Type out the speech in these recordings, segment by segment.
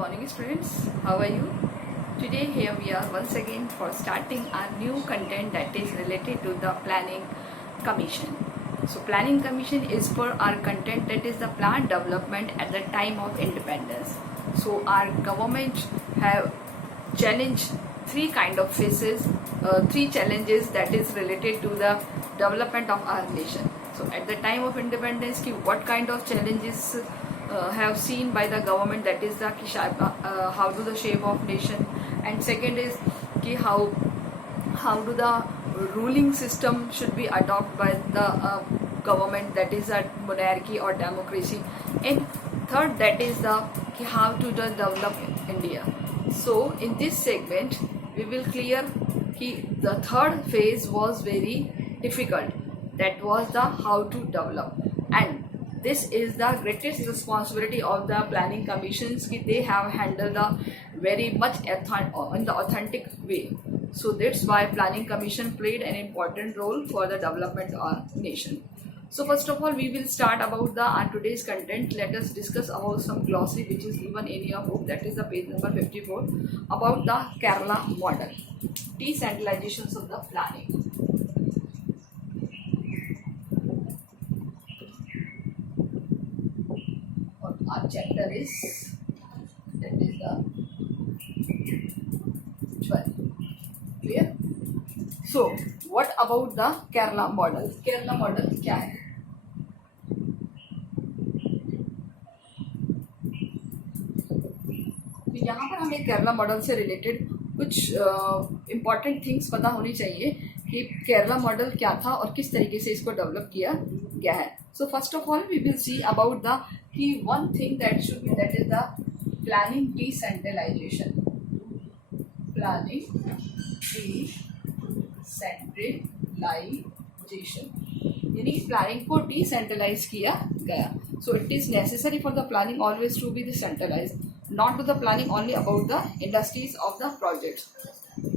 morning students, how are you? Today here we are once again for starting our new content that is related to the planning commission. So planning commission is for our content that is the plan development at the time of independence. So our government have challenged three kind of phases, three challenges that is related to the development of our nation. So at the time of independence what kind of challenges have seen by the government, that is the how do the shape of nation, and second is ki how do the ruling system should be adopted by the government, that is a monarchy or democracy, and third that is the ki how to develop India. So in this segment we will clear ki the third phase was very difficult, that was the how to develop, and this is the greatest responsibility of the planning commissions ki they have handled the very much in the authentic way. So that's why planning commission played an important role for the development of nation. So first of all we will start about the today's content. Let us discuss about some glossary which is given in your book, that is the page number 54, about the Kerala model, decentralizations of the planning. Our chapter is, that is the 12. Clear? So what about the Kerala model? Kerala model क्या है? तो यहाँ पर हमें Kerala model से related कुछ important things पता होनी चाहिए कि केरला मॉडल क्या था और किस तरीके से इसको डेवलप किया गया है. So first of all we will see about the कि one thing that should be, that is the planning decentralisation. Planning decentralisation यानी प्लानिंग को डिसेंट्रलाइज किया गया. So it is necessary for the planning always to be decentralise, not to the planning only about the industries of the projects.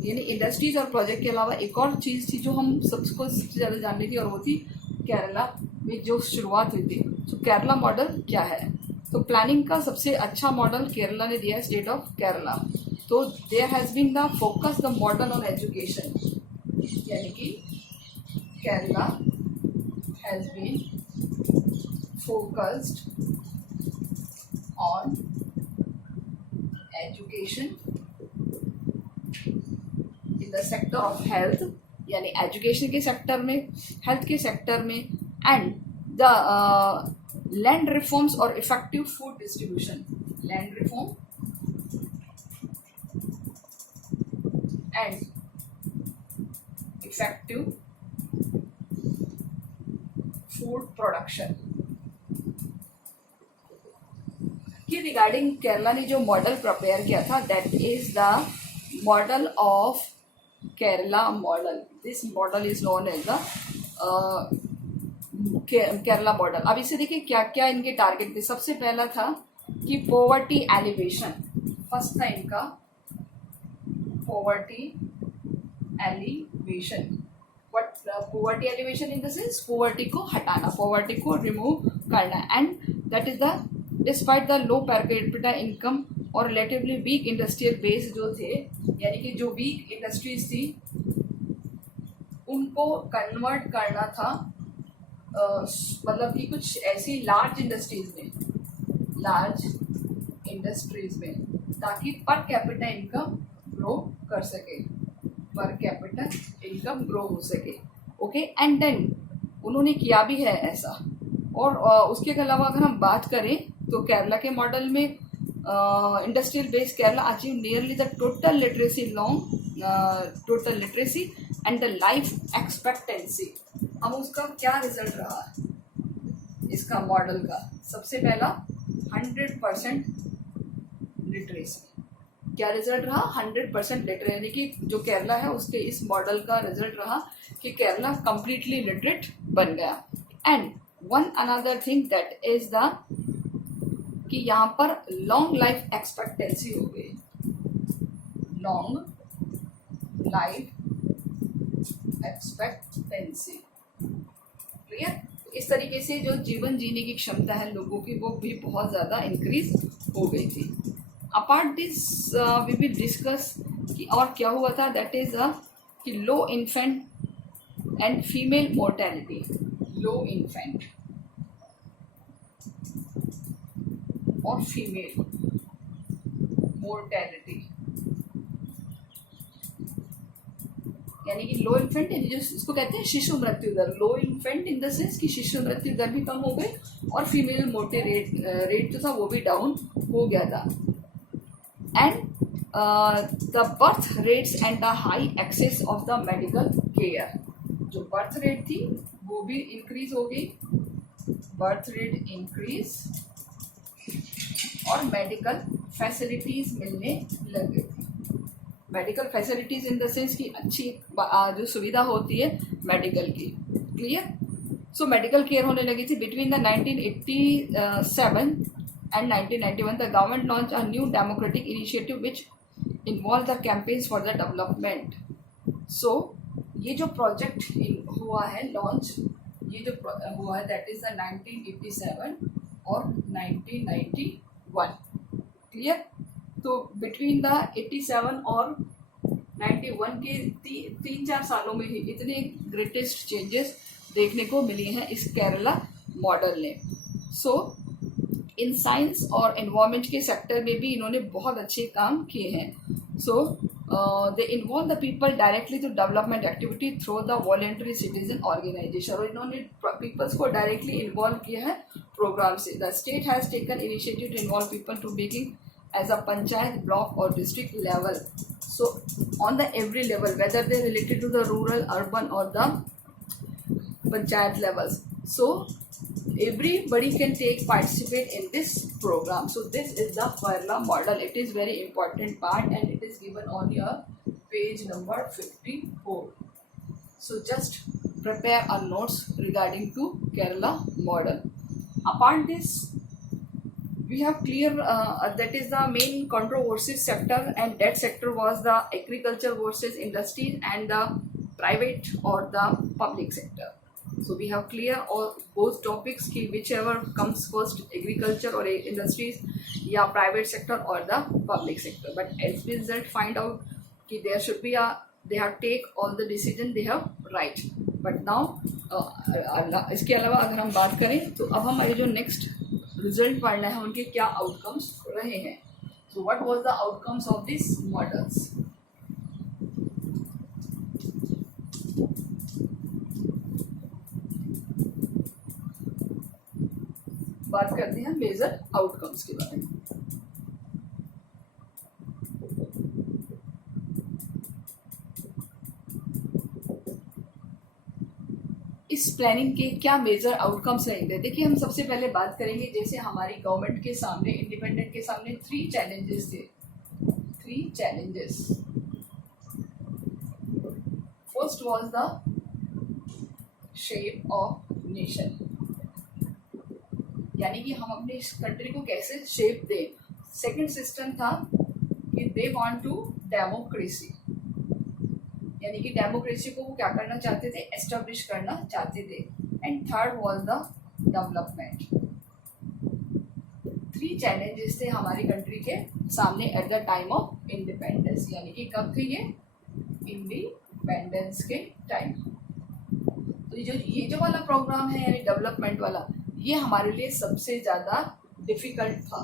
यानी industries और project के अलावा एक और चीज़ थी जो हम सबको सबसे ज़्यादा जाननी थी, और वो थी केरला में जो शुरुआत हुई थी. तो केरला मॉडल क्या है? तो प्लानिंग का सबसे अच्छा मॉडल केरला ने दिया है, स्टेट ऑफ केरला. तो there has been the focus the model on education, यानी कि Kerala has been focused on education in the sector of health, यानी एजुकेशन के सेक्टर में, हेल्थ के सेक्टर में, एंड द लैंड रिफॉर्म्स और effective food distribution. Land reform and effective food production की regarding Kerala ने जो मॉडल प्रिपेयर किया था, that is the model of Kerala model. This model is known as the Kerala model. अब इसे देखिए क्या क्या इनके टारगेट थे. सबसे पहला था कि पॉवर्टी एलिवेशन. फर्स्ट था इनका poverty alleviation. What poverty elevation in the sense poverty को हटाना, पॉवर्टी को रिमूव करना. And that is the despite the low per capita income और रिलेटिवली वीक इंडस्ट्रियल बेस जो थे, यानी कि जो वीक इंडस्ट्रीज थी उनको कन्वर्ट करना था, मतलब कि कुछ ऐसी लार्ज इंडस्ट्रीज में ताकि पर कैपिटा इनकम ग्रो कर सके, पर कैपिटा इनकम ग्रो हो सके. ओके, एंड देन उन्होंने किया भी है ऐसा. और उसके अलावा अगर हम बात करें तो केरला के मॉडल में industrial base Kerala achieve nearly the total literacy and the life expectancy. अब उसका क्या रिजल्ट रहा इसका मॉडल का? सबसे पहला 100% लिटरेसी. क्या रिजल्ट रहा? 100% लिटरेसी, यानी कि जो केरला है उसके इस मॉडल का रिजल्ट रहा कि केरला कंप्लीटली लिटरेट बन गया. And one another thing that is the कि यहाँ पर लॉन्ग लाइफ एक्सपेक्टेंसी हो गई. Long life expectancy. क्लियर? इस तरीके से जो जीवन जीने की क्षमता है लोगों की वो भी बहुत ज़्यादा इंक्रीज हो गई थी. Apart this we will discuss कि और क्या हुआ था, दैट इज कि low infant and female mortality, low infant और फीमेल मोर्टेलिटी, यानी कि लो इन्फेंट जिसको कहते हैं शिशु मृत्यु दर, low infant in the sense कि शिशु मृत्यु दर भी कम हो गई और फीमेल मोर्टे रेट जो था वो भी डाउन हो गया था। And the birth rates and the high access of the medical care, जो बर्थ रेट थी वो भी इंक्रीज हो गई, बर्थ रेट इंक्रीज और मेडिकल फैसिलिटीज मिलने लग गई थी। Medical facilities in the sense की अच्छी जो सुविधा होती है मेडिकल की, क्लियर। सो मेडिकल केयर होने लगी थी। Between the 1987 and 1991 the government launched a new democratic initiative which involved the campaigns for the development. So ये जो प्रोजेक्ट हुआ है लॉन्च, ये जो हुआ है दैट इज द 1987 और 1991, क्लियर। तो बिटवीन द 87 और 91 के 3-4 सालों में ही इतने ग्रेटेस्ट चेंजेस देखने को मिली हैं इस केरला मॉडल ने। सो इन साइंस और एनवायरमेंट के सेक्टर में भी इन्होंने बहुत अच्छे काम किए हैं। So they involve the people directly to development activity through the voluntary citizen organization, और इन्होंने पीपल्स को डायरेक्टली इन्वॉल्व किया है प्रोग्राम से। The state has taken initiative to involve people to making as a panchayat, block or district level, so on the every level whether they related to the rural, urban or the panchayat levels, so everybody can participate in this program. So this is the Kerala model. It is very important part and it is given on your page number 54. So just prepare a notes regarding to Kerala model. Apart this we have clear that is the main controversial sector, and that sector was the agriculture versus industries and the private or the public sector. So we have clear all both topics ki whichever comes first, agriculture or industries या private sector or the public sector, but as we result find out कि there should be a they have take all the decision they have right. But now इसके अलावा अगर हम बात करें तो अब हमारे जो नेक्स्ट रिजल्ट पढ़ना है उनके क्या आउटकम्स रहे हैं। So what was the outcomes of this models. बात करते हैं मेजर आउटकम्स के बारे में। इस प्लानिंग के क्या मेजर आउटकम्स रहेंगे। देखिए हम सबसे पहले बात करेंगे जैसे हमारी गवर्नमेंट के सामने, इंडिपेंडेंट के सामने 3 चैलेंजेस थे, 3 challenges. First was the shape of nation, यानी कि हम अपनी इस कंट्री को कैसे शेप दें। सेकंड सिस्टम था कि दे वांट टू डेमोक्रेसी, यानी कि डेमोक्रेसी को वो क्या करना चाहते थे, एस्टेब्लिश करना चाहते थे। And third was the development. 3 challenges थे हमारी कंट्री के सामने eight the time of independence, यानी कि कब थे ये, इंडिपेंडेंस के टाइम। तो ये जो वाला प्रोग्राम है यानी डेवलपमेंट वाला, ये हमारे लिए सबसे ज़्यादा डिफिकल्ट था।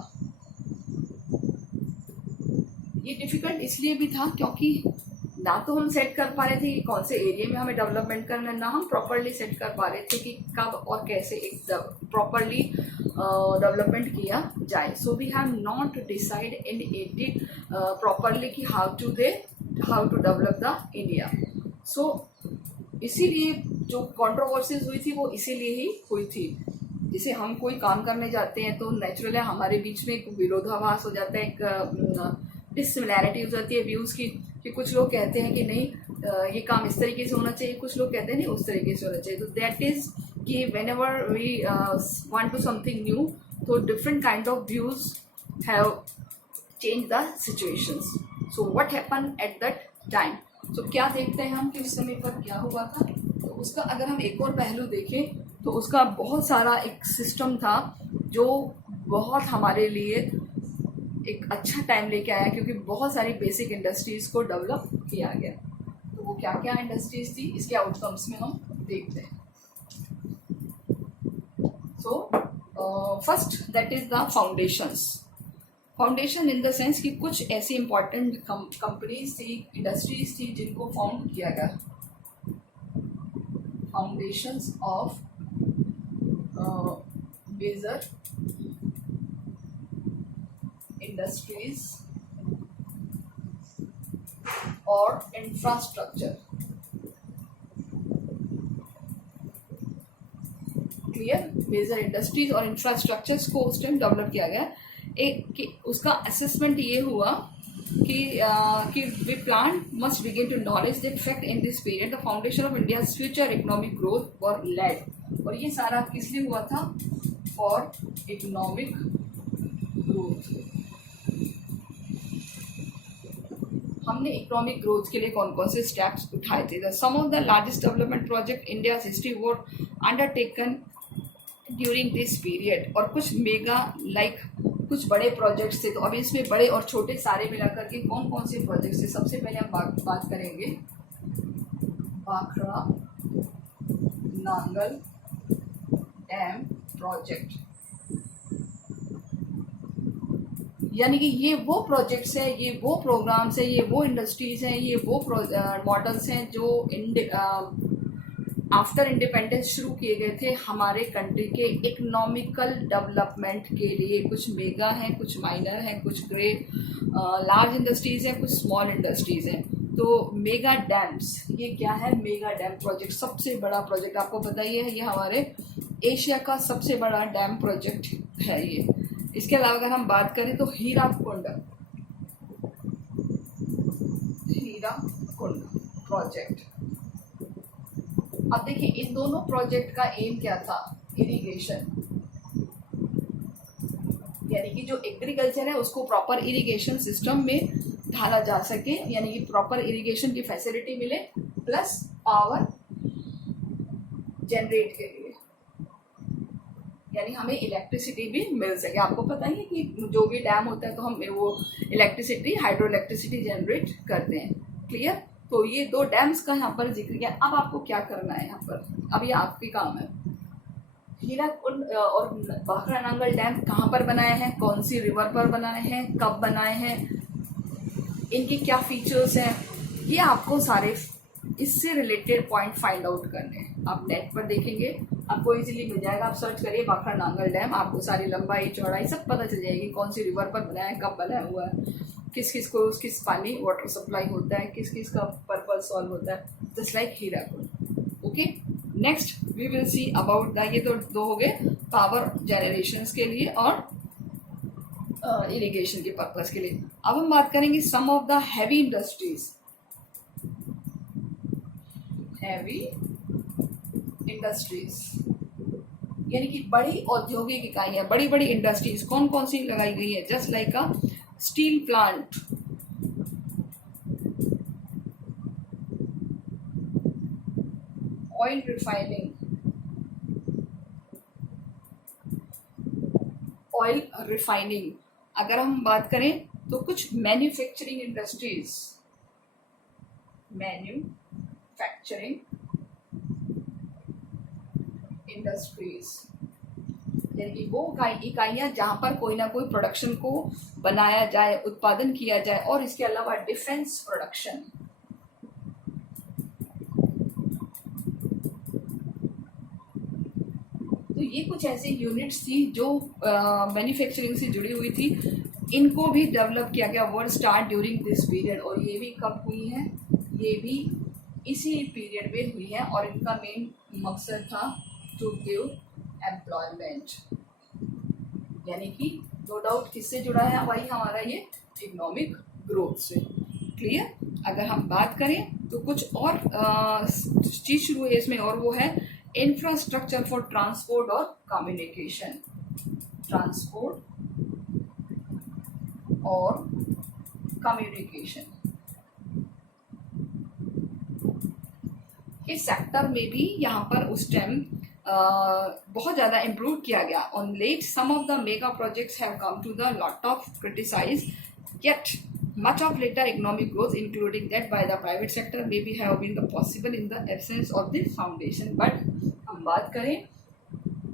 ये डिफिकल्ट इसलिए भी था क्योंकि ना तो हम सेट कर पा रहे थे कि कौन से एरिया में हमें डेवलपमेंट करना है, ना हम प्रॉपरली सेट कर पा रहे थे कि कब और कैसे एक प्रॉपरली डेवलपमेंट किया जाए। So we have not decide in it properly कि how to develop the India. So इसीलिए जो कंट्रोवर्सीज हुई थी वो इसीलिए ही हुई थी। जैसे हम कोई काम करने जाते हैं तो नेचुरल है हमारे बीच में एक विरोधाभास हो जाता है, एक डिससिमिलैरिटी हो जाती है व्यूज़ की, कि कुछ लोग कहते हैं कि नहीं ये काम इस तरीके से होना चाहिए, कुछ लोग कहते हैं नहीं उस तरीके से होना चाहिए। तो दैट इज कि whenever we want to something new, तो different kind of views have change the situations. So what happen at that time, तो क्या देखते हैं हम कि उस समय पर क्या हुआ था। तो उसका अगर हम एक और पहलू देखें तो उसका बहुत सारा एक सिस्टम था जो बहुत हमारे लिए एक अच्छा टाइम लेके आया, क्योंकि बहुत सारी बेसिक इंडस्ट्रीज को डेवलप किया गया। तो वो क्या क्या इंडस्ट्रीज थी, इसके आउटकम्स में हम देखते हैं। So first that is the foundations. Foundation in the sense कि कुछ ऐसी इंपॉर्टेंट कंपनीज थी, इंडस्ट्रीज थी जिनको फाउंड किया गया। फाउंडेशंस ऑफ मेजर इंडस्ट्रीज और इंफ्रास्ट्रक्चर। क्लियर? मेजर इंडस्ट्रीज और इंफ्रास्ट्रक्चर्स को उस टाइम डेवलप किया गया। एक कि उसका असेसमेंट ये हुआ कि we plan must begin to knowledge that fact in this period the foundation of India's future economic growth were laid. और ये सारा किस लिए हुआ था? For economic growth. हमने इकोनॉमिक ग्रोथ के लिए कौन कौन से स्टेप्स उठाए थे? Some of the largest development project India history were undertaken during this period. और कुछ मेगा कुछ बड़े प्रोजेक्ट्स थे। तो अभी इसमें बड़े और छोटे सारे मिलाकर के कौन कौन से प्रोजेक्ट्स थे? सबसे पहले हम बात करेंगे भाखड़ा नांगल डैम प्रोजेक्ट। यानी कि ये वो प्रोजेक्ट्स हैं, ये वो प्रोग्राम्स हैं, ये वो इंडस्ट्रीज हैं, ये वो मॉडल्स हैं जो आफ्टर इंडिपेंडेंस शुरू किए गए थे हमारे कंट्री के इकोनॉमिकल डेवलपमेंट के लिए। कुछ मेगा हैं, कुछ माइनर हैं, कुछ लार्ज इंडस्ट्रीज हैं, कुछ स्मॉल इंडस्ट्रीज हैं। तो मेगा डैम्स, ये क्या है? मेगा डैम प्रोजेक्ट सबसे बड़ा प्रोजेक्ट, आपको पता ही है, ये हमारे एशिया का सबसे बड़ा डैम प्रोजेक्ट है ये। इसके अलावा अगर हम बात करें तो हीराकुंड प्रोजेक्ट। अब देखिए इन दोनों प्रोजेक्ट का एम क्या था? इरिगेशन, यानी कि जो एग्रीकल्चर है उसको प्रॉपर इरिगेशन सिस्टम में ढाला जा सके, यानी कि प्रॉपर इरिगेशन की फैसिलिटी मिले, प्लस पावर जनरेट के लिए, यानी हमें इलेक्ट्रिसिटी भी मिल सके। आपको पता ही है कि जो भी डैम होता है तो हम वो इलेक्ट्रिसिटी, हाइड्रो इलेक्ट्रिसिटी जनरेट करते हैं। क्लियर? तो ये दो डैम्स का यहाँ पर जिक्र किया। अब आपको क्या करना है यहाँ पर? अब ये आपके काम है। हीराकुंड और भाखड़ा नांगल डैम कहाँ पर बनाए हैं, कौन सी रिवर पर बनाए हैं, कब बनाए हैं, इनके क्या फीचर्स हैं, ये आपको सारे इससे रिलेटेड पॉइंट फाइंड आउट करने हैं। आप नेट पर देखेंगे, आपको इजीली मिल जाएगा। आप सर्च करिए भाखड़ा नांगल डैम, आपको सारी लंबाई चौड़ाई सब पता चल जाएगी। कौन सी रिवर पर बनाया है, कब बनाया हुआ है, किस किस को किस पानी वाटर सप्लाई होता है, किस किस का पर्पज सॉल्व होता है, just like Hirakud. Okay, next we will see about the, ये तो दो हो गए पावर जनरेशन के लिए और इरिगेशन के पर्पज के लिए। अब हम बात करेंगे some of the heavy industries. Heavy industries यानी कि बड़ी औद्योगिक इकाइयां, बड़ी बड़ी इंडस्ट्रीज कौन कौन सी लगाई गई है? जस्ट लाइक अ steel plant, oil refining, oil refining. अगर हम बात करें तो कुछ मैन्युफैक्चरिंग इंडस्ट्रीज, मैन्युफैक्चरिंग इंडस्ट्रीज यानी कि वो इकाइयां जहां पर कोई ना कोई प्रोडक्शन को बनाया जाए, उत्पादन किया जाए। और इसके अलावा डिफेंस प्रोडक्शन, तो ये कुछ ऐसी यूनिट्स थी जो मैन्युफैक्चरिंग से जुड़ी हुई थी। इनको भी डेवलप किया गया, word start during this period. और ये भी कब हुई है? ये भी इसी पीरियड में हुई है। और इनका मेन मकसद था टू गिव एम्प्लॉयमेंट, यानी कि नो डाउट किससे जुड़ा है? वही हमारा ये इकोनॉमिक ग्रोथ से। क्लियर? अगर हम बात करें तो कुछ और चीज शुरू है इसमें, और वो है इंफ्रास्ट्रक्चर फॉर ट्रांसपोर्ट और कम्युनिकेशन। ट्रांसपोर्ट और कम्युनिकेशन इस सेक्टर में भी यहाँ पर उस टाइम बहुत ज़्यादा इम्प्रूव किया गया. On late some of the mega projects have come to the lot of criticise, yet much of later economic growth including that by the private sector maybe have been the possible in the absence of the foundation. But हम बात करें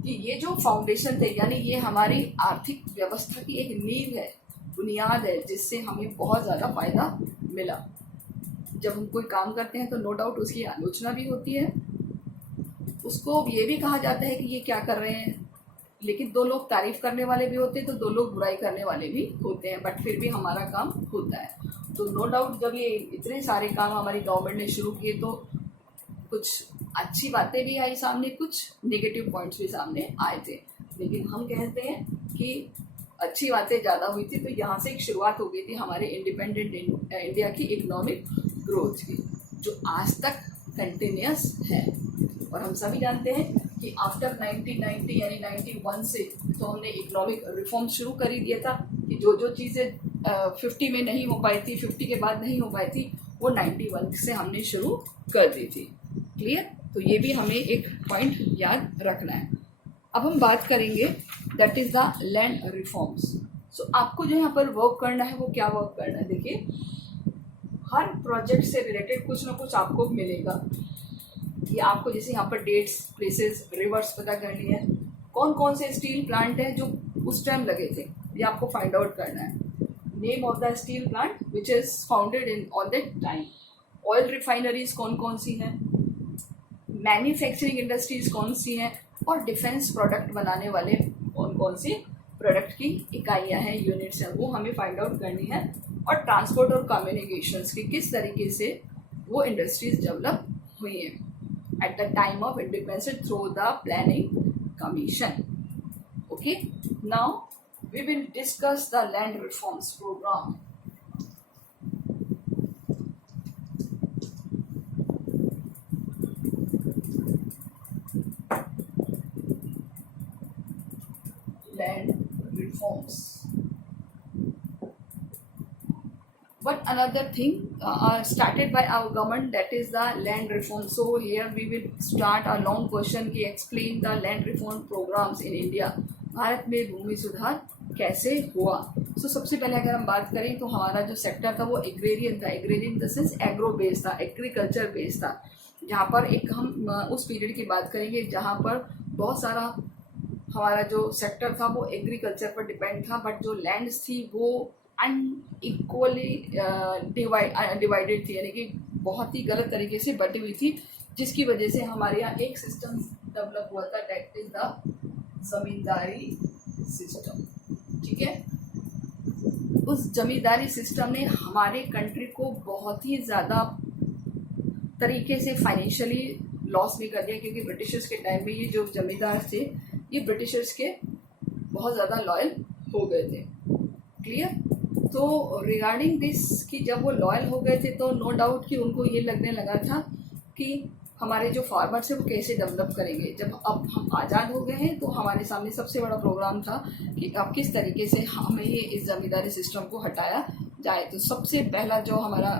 कि ये जो foundation थे, यानी ये हमारी आर्थिक व्यवस्था की एक नींव है, बुनियाद है, जिससे हमें बहुत ज़्यादा फायदा मिला. जब हम कोई काम करते हैं तो नो डाउट उसकी आलोचना भी होती है, उसको ये भी कहा जाता है कि ये क्या कर रहे हैं, लेकिन दो लोग तारीफ करने वाले भी होते हैं तो दो लोग बुराई करने वाले भी होते हैं, बट फिर भी हमारा काम होता है. तो नो डाउट जब ये इतने सारे काम हमारी गवर्नमेंट ने शुरू किए तो कुछ अच्छी बातें भी आई सामने, कुछ नेगेटिव पॉइंट्स भी सामने आए थे, लेकिन हम कहते हैं कि अच्छी बातें ज़्यादा हुई थी. तो यहाँ से एक शुरुआत हो गई थी हमारे इंडिपेंडेंट इंडिया की इकोनॉमिक ग्रोथ की, जो आज तक कंटिन्यूस है. और हम सभी जानते हैं कि आफ्टर 1990 यानी 91 से तो हमने इकोनॉमिक रिफॉर्म शुरू कर ही दिया था कि जो चीज़ें 50 में नहीं हो पाई थी, 50 के बाद नहीं हो पाई थी, वो 91 से हमने शुरू कर दी थी. क्लियर? तो ये भी हमें एक पॉइंट याद रखना है. अब हम बात करेंगे that is the land reforms. So आपको जो यहाँ पर वर्क करना है वो क्या वर्क करना है, देखिए हर प्रोजेक्ट से रिलेटेड कुछ ना कुछ आपको मिलेगा. ये आपको जैसे यहाँ पर डेट्स, प्लेसेस, रिवर्स पता करनी है, कौन कौन से स्टील प्लांट है जो उस टाइम लगे थे, ये आपको फाइंड आउट करना है. Name of the steel plant which is founded in on that time. Oil refineries कौन कौन सी हैं, मैन्युफैक्चरिंग इंडस्ट्रीज कौन सी हैं, और डिफेंस प्रोडक्ट बनाने वाले कौन कौन सी प्रोडक्ट की इकाइयाँ हैं, यूनिट्स हैं, वो हमें फाइंड आउट करनी है. और ट्रांसपोर्ट और कम्युनिकेशंस की किस तरीके से वो इंडस्ट्रीज डेवलप हुई हैं at the time of independence through the planning commission. Okay, now we will discuss the land reforms program. Land reforms. But another thing started by our government, that is the land reform. So here we will start a long question कि explain the land reform programs in India. Bharat में भूमि सुधार कैसे हुआ. So सबसे पहले अगर हम बात करें तो हमारा जो सेक्टर था वो एग्रेरियन था. Agrarian in the sense agro based था, एग्रीकल्चर बेस्ड था. जहाँ पर एक हम उस पीरियड की बात करेंगे जहाँ पर बहुत सारा हमारा जो सेक्टर था वो एग्रीकल्चर पर डिपेंड था, बट जो लैंड्स थी वो अनइक्वली डिवाइडेड थी, यानी कि बहुत ही गलत तरीके से बटी हुई थी, जिसकी वजह से हमारे यहाँ एक सिस्टम डेवलप हुआ था, that is the zamindari system. ठीक है, उस जमींदारी सिस्टम ने हमारे कंट्री को बहुत ही ज़्यादा तरीके से फाइनेंशियली लॉस भी कर दिया, क्योंकि ब्रिटिशर्स के टाइम में ये जो जमींदार थे ये ब्रिटिशर्स के बहुत ज़्यादा लॉयल हो गए थे. क्लियर? तो रिगार्डिंग दिस कि जब वो लॉयल हो गए थे तो नो डाउट कि उनको ये लगने लगा था कि हमारे जो फार्मर्स हैं वो कैसे डेवलप करेंगे. जब अब हम आज़ाद हो गए हैं तो हमारे सामने सबसे बड़ा प्रोग्राम था कि अब किस तरीके से हमें ये इस जमींदारी सिस्टम को हटाया जाए. तो सबसे पहला जो हमारा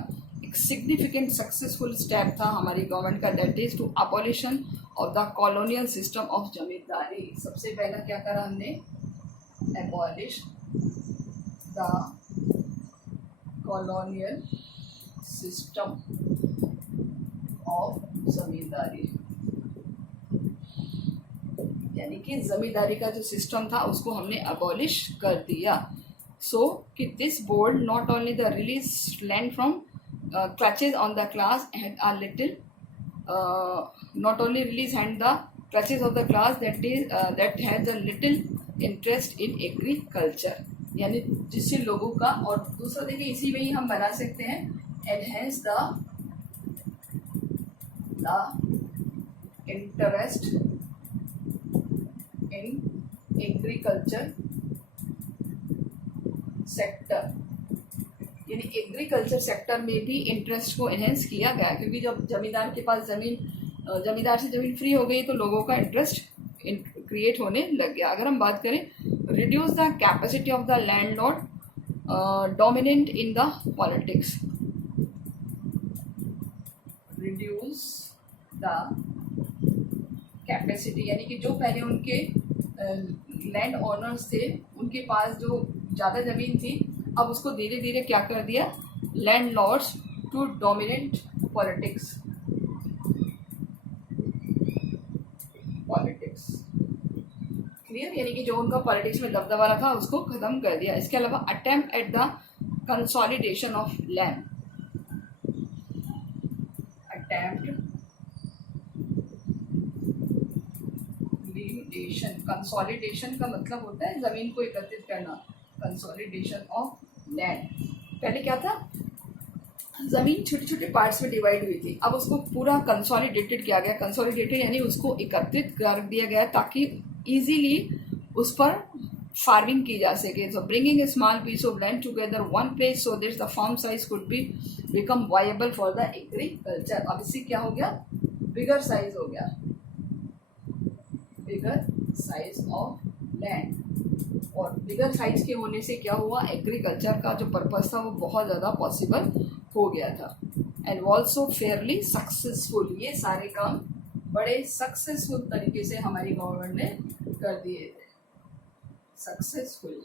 एक सिग्निफिकेंट सक्सेसफुल स्टेप था हमारी गवर्नमेंट का, that is to abolition of the colonial system of zamindari. सबसे पहला क्या करा हमने, abolish the colonial system of zamindari, यानी कि जमींदारी का जो सिस्टम था उसको हमने अबॉलिश कर दिया. सो कि this board not only the release land from clutches on the class and a little not only release hand the clutches of the class that has a little interest in agriculture, यानी जिससे लोगों का, और दूसरा देखिए इसी में ही हम बना सकते हैं enhance the interest in agriculture sector, यानी एग्रीकल्चर सेक्टर में भी इंटरेस्ट को एनहेंस किया गया, क्योंकि जब जमींदार के पास जमींदार से ज़मीन फ्री हो गई तो लोगों का इंटरेस्ट क्रिएट होने लग गया. अगर हम बात करें, reduce the capacity of the landlord dominant in the politics, reduce the capacity, यानी कि जो पहले उनके लैंड ओनर्स थे उनके पास जो ज़्यादा ज़मीन थी, अब उसको धीरे धीरे क्या कर दिया, landlords to dominate politics. Clear, यानी कि जो उनका पॉलिटिक्स में दबदबा रखा उसको खत्म कर दिया। इसके अलावा attempt at the consolidation of land, consolidation का मतलब होता है जमीन को एकत्रित करना। कंसोलिडेशन ऑफ लैंड, पहले क्या था, जमीन छोटे छोटे पार्ट्स में डिवाइड हुई थी, अब उसको पूरा कंसोलिडेटेड किया गया। कंसोलिडेटेड यानी उसको एकत्रित कर दिया गया ताकि इजीली उस पर फार्मिंग की जा सके। So bringing a small piece of land together one place so that the farm size could be become viable for the agriculture. अब इससे क्या हो गया, बिगर साइज हो गया, बिगर साइज ऑफ लैंड। और बिगर साइज के होने से क्या हुआ, एग्रीकल्चर का जो पर्पस था वो बहुत ज़्यादा पॉसिबल हो गया था। एंड ऑल्सो फेयरली सक्सेसफुल, ये सारे काम बड़े सक्सेसफुल तरीके से हमारी गवर्नमेंट ने कर दिए थे। सक्सेसफुल,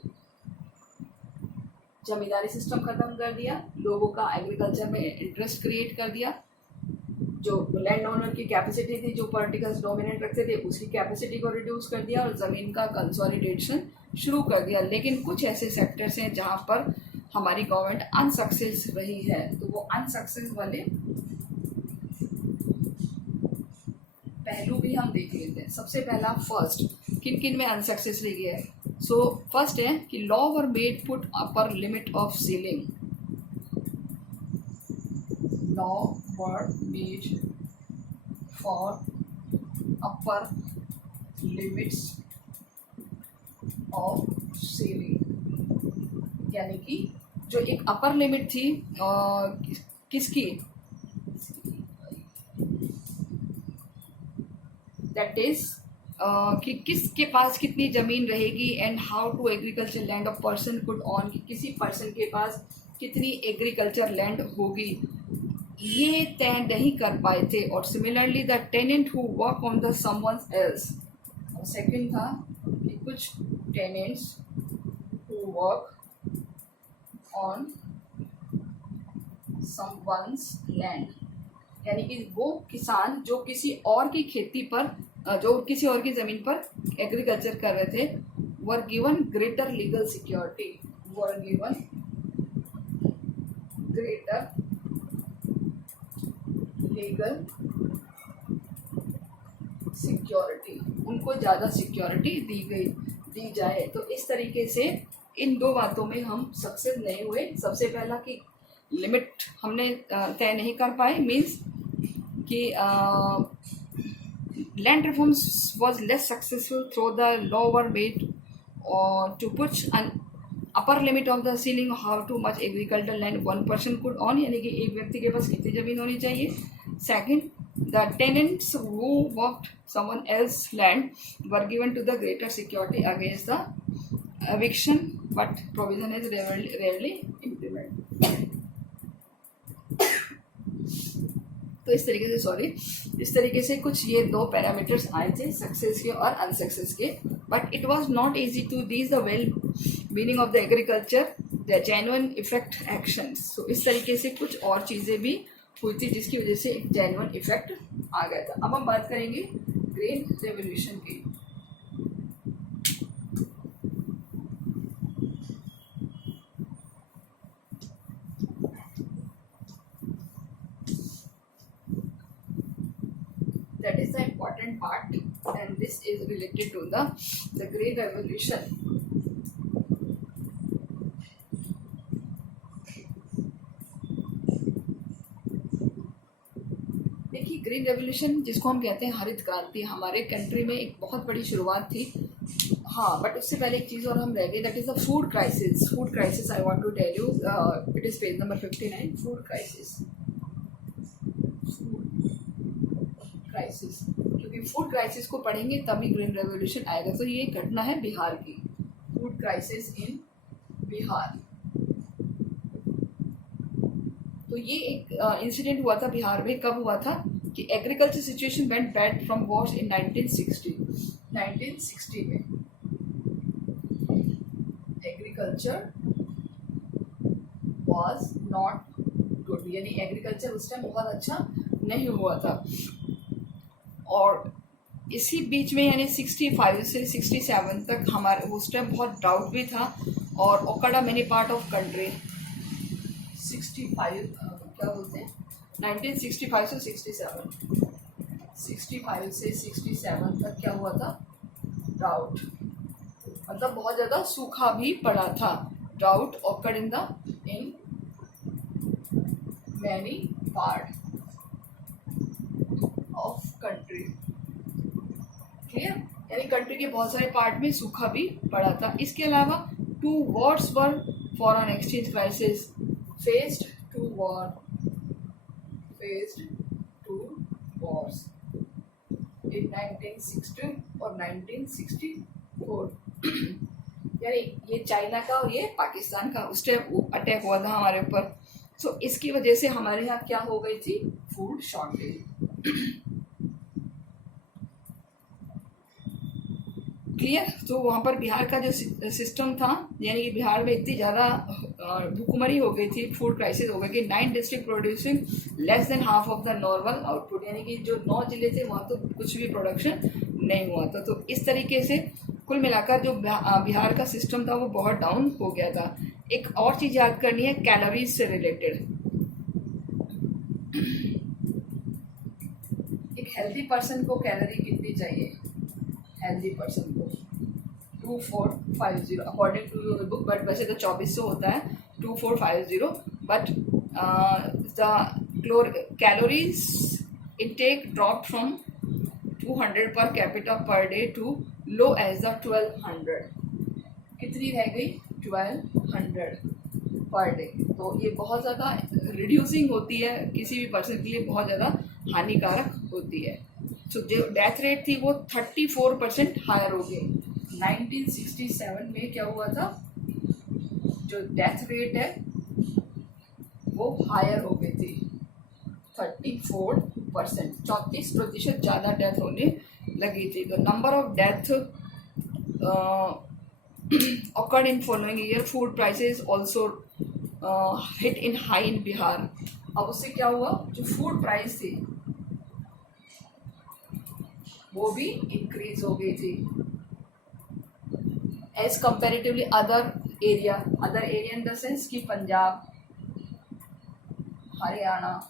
जमींदारी सिस्टम खत्म कर दिया, लोगों का एग्रीकल्चर में इंटरेस्ट क्रिएट कर दिया, जो लैंड ओनर की कैपेसिटी थी, जो पॉलिटिकल्स डोमिनेट रखते थे, उसकी कैपेसिटी को रिड्यूस कर दिया और ज़मीन का कंसोलिडेशन शुरू कर दिया। लेकिन कुछ ऐसे सेक्टर्स हैं जहाँ पर हमारी गवर्नमेंट अनसक्सेस रही है, तो वो अनसक्सेस वाले पहलू भी हम देख लेते हैं। सबसे पहला, फर्स्ट किन किन में अनसक्सेस रही है। सो फर्स्ट है कि law were made put upper limit of ceiling, law were made for upper limits of ceiling, यानी कि जो एक अपर लिमिट थी किसकी, दैट इज कि किसके पास कितनी ज़मीन रहेगी and how to agriculture land of person could own, कि किसी पर्सन के पास कितनी एग्रीकल्चर लैंड होगी, ये तय नहीं कर पाए थे। और similarly the tenant who work on the someone else, और सेकंड था कि कुछ tenants who work on someone's land, यानी कि वो किसान जो किसी और की खेती पर, जो किसी और की ज़मीन पर एग्रीकल्चर कर रहे थे, were given greater legal security, were given greater legal security, उनको ज़्यादा सिक्योरिटी दी जाए। तो इस तरीके से इन दो बातों में हम सक्सेस नहीं हुए। सबसे पहला कि लिमिट हमने तय नहीं कर पाए, मीन्स कि land reforms was less successful through the law were made to put an upper limit of the ceiling of how too much agricultural land one person could own, यानी कि एक व्यक्ति के पास कितनी ज़मीन होनी चाहिए। Second, the tenants who worked someone else's land were given to the greater security against the eviction, but provision is rarely implemented. तो इस तरीके से कुछ ये दो पैरामीटर्स आए थे, सक्सेस के और अनसक्सेस के। But it was not easy to these the well meaning of the agriculture the genuine effect actions. तो इस तरीके से कुछ और चीज़ें भी हुई थी जिसकी वजह से एक जेन्युइन इफेक्ट आ गया था। अब हम बात करेंगे ग्रीन रेवोल्यूशन की। That is the important part, and this is related to the Green Revolution. देखिए, ग्रीन रेवोल्यूशन जिसको हम कहते हैं हरित क्रांति, हमारे कंट्री में एक बहुत बड़ी शुरुआत थी। हाँ, बट उससे पहले एक चीज़ और हम रह गए, that is the food crisis. Food crisis I want to tell you, it is page number 59, food crisis. क्योंकि फूड क्राइसिस को पढ़ेंगे तभी ग्रीन रेवोल्यूशन आएगा। तो ये घटना है बिहार की, फूड क्राइसिस इन बिहार। तो ये एक इंसिडेंट हुआ था बिहार में। कब हुआ था? कि agriculture situation went bad from Wars इन 1960 में एग्रीकल्चर वॉज नॉट गुड, यानी एग्रीकल्चर उस टाइम बहुत अच्छा नहीं हुआ था। और इसी बीच में यानी 65 से 67 तक हमारे उस टाइम बहुत डाउट भी था और Okada many part of country 65 क्या बोलते हैं 1965 से 65 से 67 तक क्या हुआ था, डाउट, मतलब बहुत ज़्यादा सूखा भी पड़ा था। Doubt occurred in many part of country, clear, यानी कंट्री के बहुत सारे पार्ट में सूखा भी पड़ा था। इसके अलावा 2 wars were foreign exchange crisis faced 2 wars in 1960 और 1964 यानी ये चाइना का और ये पाकिस्तान का उस टाइम अटैक हुआ था हमारे ऊपर। सो इसकी वजह से हमारे यहाँ क्या हो गई थी, फूड शॉर्टेज, क्लियर। तो वहाँ पर बिहार का जो सिस्टम था, यानी कि बिहार में इतनी ज़्यादा भूखमरी हो गई थी, फूड क्राइसिस हो गई कि 9 district producing less than half of the normal output, यानी कि जो 9 जिले थे वहाँ तो कुछ भी प्रोडक्शन नहीं हुआ था। तो इस तरीके से कुल मिलाकर जो बिहार का सिस्टम था वो बहुत डाउन हो गया था। एक और चीज़ याद करनी है कैलोरीज से रिलेटेड। एक हेल्दी पर्सन को कैलोरी कितनी चाहिए, हेल्दी पर्सन को 2450 according to the book, but वैसे तो 2400 होता है 2450, but the calories intake drop from 200 per capita per day to low as the 1200, कितनी रह गई 1200 पर डे। तो ये बहुत ज़्यादा रिड्यूसिंग होती है, किसी भी पर्सन के लिए बहुत ज़्यादा हानिकारक होती है। तो जो डेथ रेट थी वो 34% हायर हो गई। 1967 में क्या हुआ था, जो डेथ रेट है वो हायर हो गई थी 34%, 34% ज़्यादा डेथ होने लगी थी। तो number of death occurred in following year, food prices also hit in high in Bihar. अब उससे क्या हुआ, जो फूड प्राइस थी वो भी इंक्रीज हो गई थी as comparatively other area in the sense कि पंजाब, हरियाणा।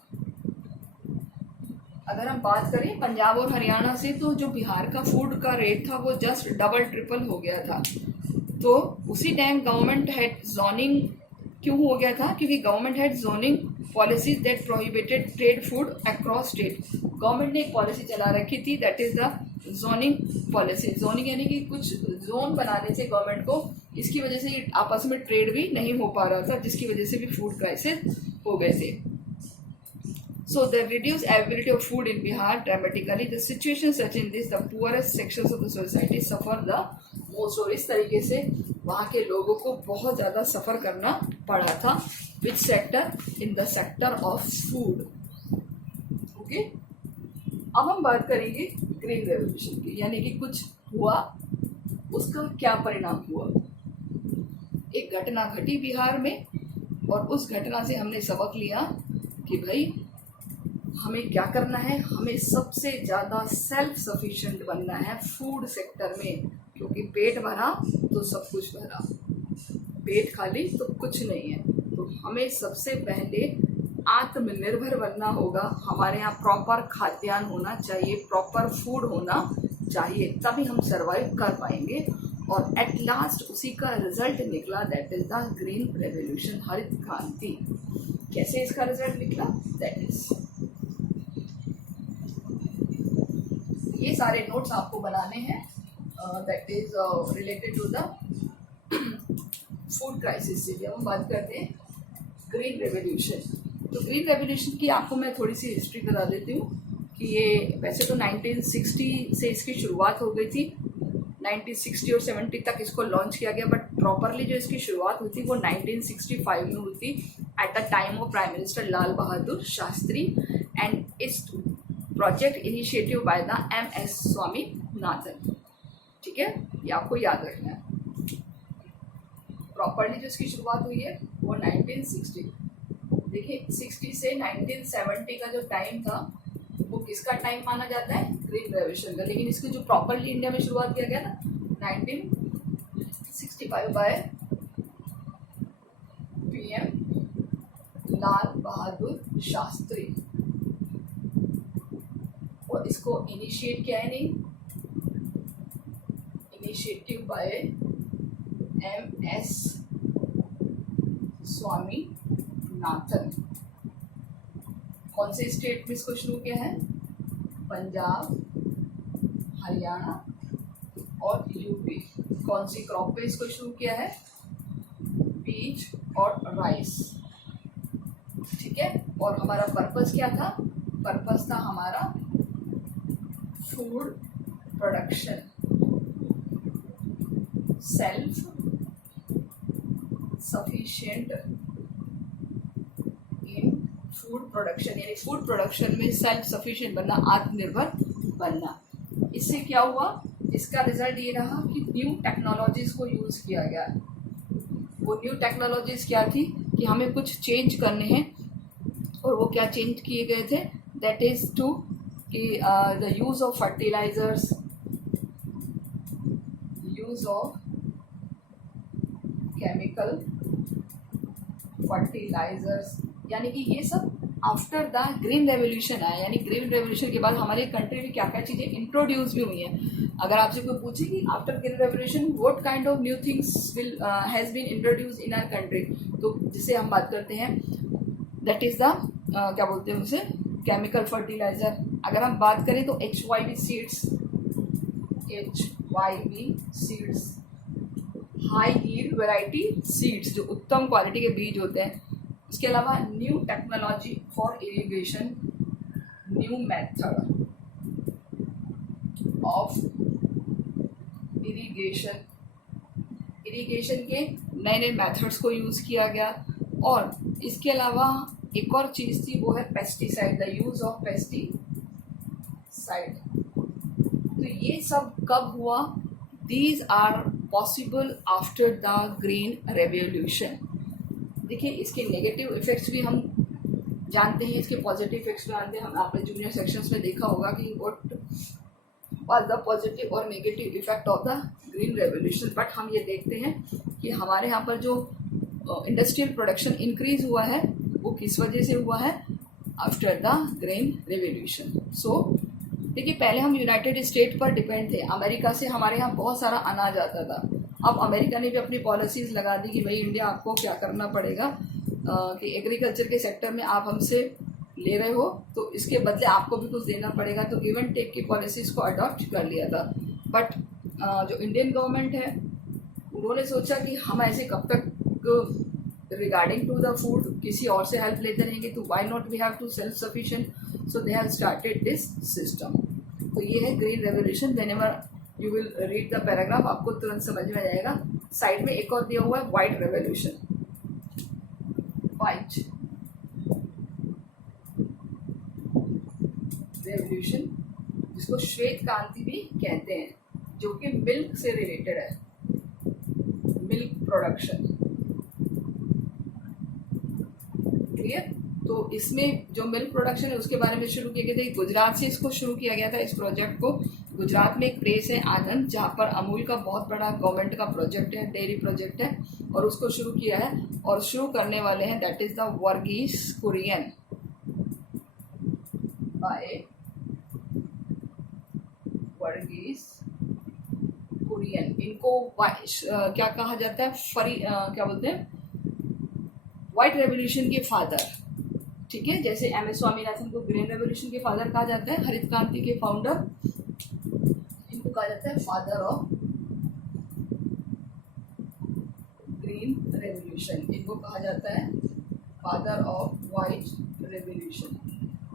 अगर हम बात करें पंजाब और हरियाणा से, तो जो बिहार का फूड का रेट था वो जस्ट डबल ट्रिपल हो गया था। तो उसी टाइम गवर्नमेंट हैड जोनिंग क्यों हो गया था, क्योंकि government had zoning policies that prohibited trade food across state. Government ने एक पॉलिसी चला रखी थी, that is the zoning policy. Zoning यानी कि कुछ जोन बनाने से गवर्नमेंट को, इसकी वजह से आपस में ट्रेड भी नहीं हो पा रहा था, जिसकी वजह से भी फूड क्राइसिस हो गए थे। So the reduced availability of food in Bihar dramatically. The situation such in this, the poorest sections of the society suffer the most. और इस तरीके से वहाँ के लोगों को बहुत ज़्यादा सफ़र करना पड़ा था। Which sector? In the sector of food. Okay? अब हम बात करेंगे ग्रीन रेवोल्यूशन की, यानी कि कुछ हुआ, उसका क्या परिणाम हुआ। एक घटना घटी बिहार में और उस घटना से हमने सबक लिया कि भाई हमें क्या करना है, हमें सबसे ज़्यादा सेल्फ सफिशिएंट बनना है फूड सेक्टर में, क्योंकि पेट भरा तो सब कुछ भरा, पेट खाली तो कुछ नहीं है। तो हमें सबसे पहले आत्मनिर्भर बनना होगा। हमारे यहाँ प्रॉपर खाद्यान्न होना चाहिए, प्रॉपर फूड होना चाहिए, तभी हम सर्वाइव कर पाएंगे। और एट लास्ट उसी का रिजल्ट निकला, that is the green revolution, हरित क्रांति। कैसे इसका रिजल्ट निकला, दैट इज, ये सारे नोट्स आपको बनाने हैं, that is related to the food crisis से। हम बात करते हैं ग्रीन रेवोल्यूशन। तो ग्रीन रेवोल्यूशन की आपको मैं थोड़ी सी हिस्ट्री बता देती हूँ कि ये वैसे तो 1960 से इसकी शुरुआत हो गई थी, 1960 और 70 तक इसको लॉन्च किया गया, बट प्रॉपरली जो इसकी शुरुआत हुई थी वो 1965 में हुई थी, at the time of prime minister Lal Bahadur Shastri. And इस project initiative by the MS Swaminathan. ठीक है, ये आपको याद रखना है। प्रॉपरली जो इसकी शुरुआत हुई है वो 1960, देखिए 60 से 1970 का जो टाइम था वो किसका टाइम माना जाता है, ग्रीन रेवोल्यूशन का। लेकिन इसकी जो प्रॉपरली इंडिया में शुरुआत किया गया ना 1965 बाय PM लाल बहादुर शास्त्री, और इसको इनिशिएट किया है नहीं, इनिशिएटिव बाय MS स्वामीनाथन। कौन से स्टेट में इसको शुरू किया है, पंजाब, हरियाणा और यूपी। कौन सी क्रॉप पे इसको शुरू किया है, पीच और राइस। ठीक है, और हमारा पर्पस क्या था, पर्पस था हमारा फूड प्रोडक्शन, सेल्फ सफिशिएंट इन फूड प्रोडक्शन, यानी फूड प्रोडक्शन में सेल्फ सफिशिएंट बनना, आत्मनिर्भर बनना। इससे क्या हुआ, इसका रिजल्ट ये रहा कि न्यू टेक्नोलॉजीज को यूज किया गया। वो न्यू टेक्नोलॉजीज क्या थी कि हमें कुछ चेंज करने हैं, और वो क्या चेंज किए गए थे, दैट इज टू कि the use of fertilizers, use of chemical fertilizers, यानी कि ये सब आफ्टर द ग्रीन रेवोल्यूशन आया। यानी ग्रीन रेवोल्यूशन के बाद हमारे कंट्री में क्या क्या चीज़ें इंट्रोड्यूस भी हुई हैं। अगर आपसे कोई पूछे कि after green revolution what kind of new things will has been introduce in our country, तो जिसे हम बात करते हैं दैट इज़ द क्या बोलते हैं उसे, केमिकल फर्टिलाइजर। अगर हम बात करें तो HYV seeds, HYV seeds, high yield variety seeds, जो उत्तम क्वालिटी के बीज होते हैं। इसके अलावा new technology for irrigation, new method of irrigation, irrigation के नए नए मेथड्स को यूज़ किया गया। और इसके अलावा एक और चीज़ थी, वो है pesticide, the use of pesticide. तो ये सब कब हुआ, these are possible after the green revolution. देखिए इसके नेगेटिव इफेक्ट्स भी हम जानते हैं, इसके पॉजिटिव इफेक्ट्स भी जानते हैं। हम आपने जूनियर सेक्शंस में देखा होगा कि व्हाट वाज द पॉजिटिव और negative effect of the green revolution. But हम ये देखते हैं कि हमारे यहाँ पर जो इंडस्ट्रियल प्रोडक्शन इंक्रीज हुआ है वो किस वजह से हुआ है, आफ्टर द ग्रीन रेवोल्यूशन। सो देखिए पहले हम यूनाइटेड स्टेट पर डिपेंड थे, अमेरिका से हमारे यहाँ बहुत सारा अनाज आता था। अब अमेरिका ने भी अपनी पॉलिसीज़ लगा दी कि भाई इंडिया आपको क्या करना पड़ेगा कि एग्रीकल्चर के सेक्टर में आप हमसे ले रहे हो तो इसके बदले आपको भी कुछ देना पड़ेगा। तो गिव एंड टेक की पॉलिसीज़ को अडॉप्ट कर लिया था। बट जो इंडियन गवर्नमेंट है उन्होंने सोचा कि हम ऐसे कब तक रिगार्डिंग टू द फूड किसी और से हेल्प लेते रहेंगे, तो why not we have to self sufficient. So they have started this system. तो ये है green revolution. Whenever you will read the paragraph आपको तुरंत समझ में आ जाएगा। साइड में एक और दिया हुआ है व्हाइट रेवोल्यूशन, व्हाइट रेवोल्यूशन जिसको श्वेत क्रांति भी कहते हैं, जो कि मिल्क से रिलेटेड है, मिल्क प्रोडक्शन। क्लियर। तो इसमें जो मिल्क प्रोडक्शन है उसके बारे में शुरू किए गए थे, गुजरात से इसको शुरू किया गया था इस प्रोजेक्ट को। गुजरात में एक प्लेस है आनंद, जहाँ पर अमूल का बहुत बड़ा गवर्नमेंट का प्रोजेक्ट है, डेयरी प्रोजेक्ट है, और उसको शुरू किया है और शुरू करने वाले हैं that is the Verghese Kurien, by Verghese Kurien. इनको क्या कहा जाता है, क्या बोलते हैं, व्हाइट रेवोल्यूशन के फादर। ठीक है, जैसे MS स्वामीनाथन को ग्रीन रेवोल्यूशन के फादर कहा जाता है, हरित क्रांति के फाउंडर, इनको कहा जाता है फादर ऑफ ग्रीन रेवोल्यूशन, इनको कहा जाता है father of white revolution.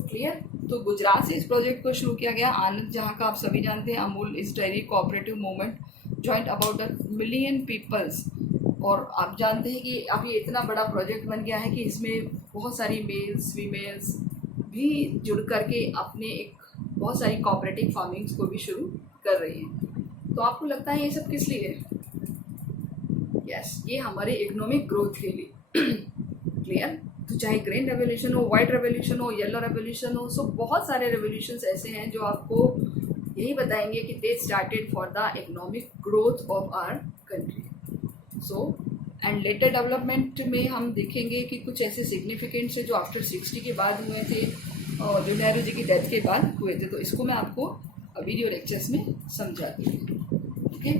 Clear. तो गुजरात से इस प्रोजेक्ट को शुरू किया गया। आनंद, जहाँ का आप सभी जानते हैं, Amul is dairy cooperative movement joint about a million peoples. और आप जानते हैं कि अब ये इतना बड़ा प्रोजेक्ट बन गया है कि इसमें बहुत सारी मेल्स फीमेल्स भी जुड़ करके अपने एक बहुत सारी कोऑपरेटिव फार्मिंग्स को भी शुरू कर रही हैं। तो आपको लगता है ये सब किस लिए है? यस, ये हमारे इकोनॉमिक ग्रोथ के लिए। क्लियर? तो चाहे ग्रीन रेवोल्यूशन हो, वाइट रेवोल्यूशन हो, येलो रेवोल्यूशन हो, सो बहुत सारे रेवोल्यूशंस ऐसे हैं जो आपको यही बताएंगे कि they started for the economic growth of our country. So and later development में हम देखेंगे कि कुछ ऐसे सिग्निफिकेंट्स है जो आफ्टर 60 के बाद हुए थे, जो नेहरू जी की डेथ के बाद हुए थे। तो इसको मैं आपको वीडियो लेक्चर्स में समझाती हूँ। Okay,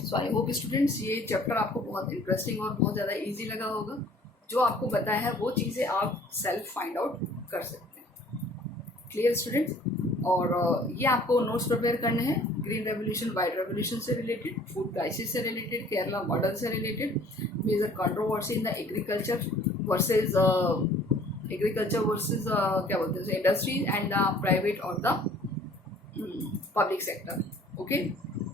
so I hope students ये चैप्टर आपको बहुत इंटरेस्टिंग और बहुत ज़्यादा इजी लगा होगा। जो आपको बताया है वो चीज़ें आप सेल्फ फाइंड आउट कर सकते हैं। Clear students? और ये आपको नोट्स प्रिपेयर करने हैं ग्रीन रेवोल्यूशन, वाइट रेवोल्यूशन से रिलेटेड, फूड क्राइसिस से रिलेटेड, केरला मॉडल से related, major controversy in the agriculture versus क्या बोलते हैं इंडस्ट्रीज एंड द प्राइवेट और the public sector. Okay,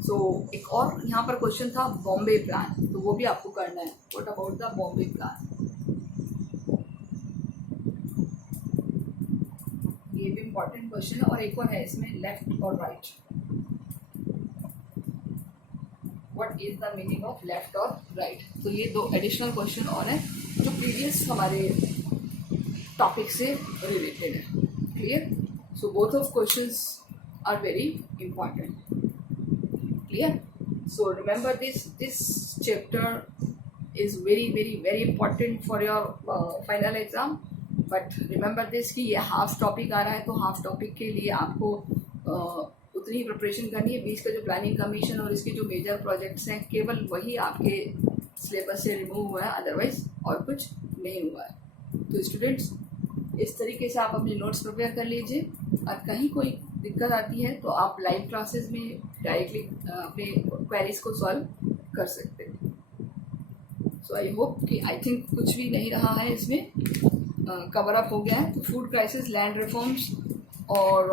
so एक और यहाँ पर क्वेश्चन था बॉम्बे प्लान, तो वो भी आपको करना है। What about the Bombay plan? ये भी इम्पोर्टेंट क्वेश्चन है। और एक और है इसमें लेफ्ट और right. What is the meaning of left और राइट? तो ये दो एडिशनल क्वेश्चन और हैं जो प्रीवियस हमारे टॉपिक से रिलेटेड है। Clear? So both of questions are very important. Clear? So remember this chapter is very important for your final exam, but remember this कि ये हाफ टॉपिक आ रहा है, तो हाफ टॉपिक के लिए आपको उतनी ही प्रिपरेशन करनी है। 20 का जो प्लानिंग कमीशन और इसके जो मेजर प्रोजेक्ट्स हैं केवल वही आपके सिलेबस से रिमूव हुआ है, अदरवाइज और कुछ नहीं हुआ है। तो स्टूडेंट्स इस तरीके से आप अपने नोट्स प्रिपेयर कर लीजिए, और कहीं कोई दिक्कत आती है तो आप लाइव क्लासेस में डायरेक्टली अपने क्वेरीज को सॉल्व कर सकते हैं। सो आई होप कि आई थिंक कुछ भी नहीं रहा है इसमें, कवर अप हो गया है। तो फूड क्राइसिस, लैंड रिफॉर्म्स और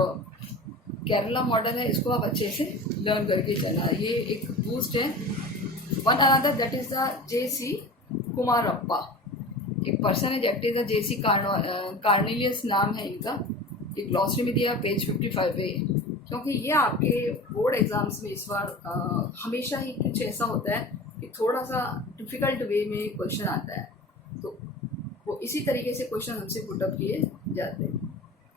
केरला मॉडल है, इसको आप अच्छे से लर्न करके चलना। ये एक बूस्ट है। One another that is the J.C. Kumarappa, एक पर्सन है that is the J.C. Cornelius नाम है इनका। एक ग्लॉसरी में दिया पेज 55 पे, क्योंकि ये आपके बोर्ड एग्जाम्स में इस बार हमेशा ही कुछ ऐसा होता है कि थोड़ा सा डिफ़िकल्ट वे में क्वेश्चन आता है, तो वो इसी तरीके से क्वेश्चन हमसे पुटअप किए जाते हैं।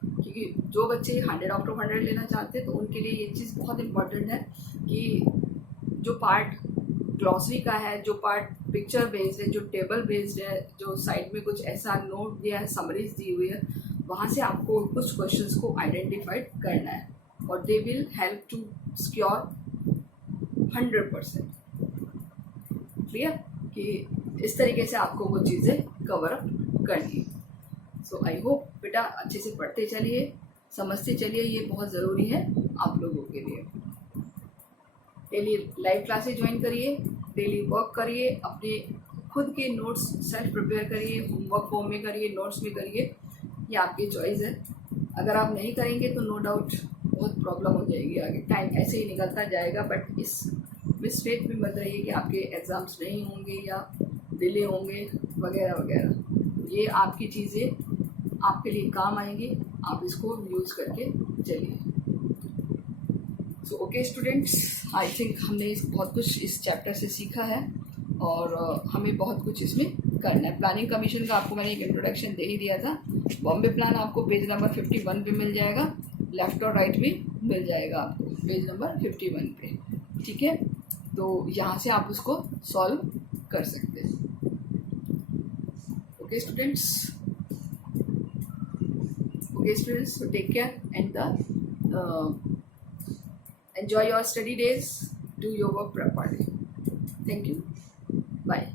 क्योंकि जो बच्चे 100 आउट ऑफ 100 लेना चाहते हैं तो उनके लिए ये चीज़ बहुत इम्पॉर्टेंट है कि जो पार्ट ग्लॉसरी का है, जो पार्ट पिक्चर बेस्ड है, जो टेबल बेस्ड है, जो साइड में कुछ ऐसा नोट दिया है, समरीज दी हुई है, वहाँ से आपको कुछ क्वेश्चंस को आइडेंटिफाइड करना है, और they will help to secure 100%। Clear? कि इस तरीके से आपको वो चीज़ें कवर अप करनी है। सो आई होप बेटा अच्छे से पढ़ते चलिए, समझते चलिए, ये बहुत ज़रूरी है आप लोगों के लिए। डेली लाइव क्लासेस ज्वाइन करिए, डेली वर्क करिए, अपने खुद के नोट्स सेल्फ प्रिपेयर करिए, होमवर्क होम में करिए, नोट्स में करिए, ये आपकी चॉइस है। अगर आप नहीं करेंगे तो नो डाउट बहुत प्रॉब्लम हो जाएगी आगे, टाइम ऐसे ही निकलता जाएगा। बट इस मिस्टेक में मत रहिए कि आपके एग्ज़ाम्स नहीं होंगे या डिले होंगे वगैरह वगैरह। ये आपकी चीज़ें आपके लिए काम आएंगी, आप इसको यूज़ करके चलिए। So okay students, I think हमने बहुत कुछ इस चैप्टर से सीखा है, और हमें बहुत कुछ इसमें करना है। प्लानिंग कमीशन का आपको मैंने एक इंट्रोडक्शन दे ही दिया था। बॉम्बे प्लान आपको पेज नंबर 51 पे मिल जाएगा, लेफ़्ट और राइट भी मिल जाएगा आपको पेज नंबर 51 पे। ठीक है, तो यहाँ से आप उसको सॉल्व कर सकते हैं। Okay students, so take care and enjoy your study days, do your work properly. Thank you, bye.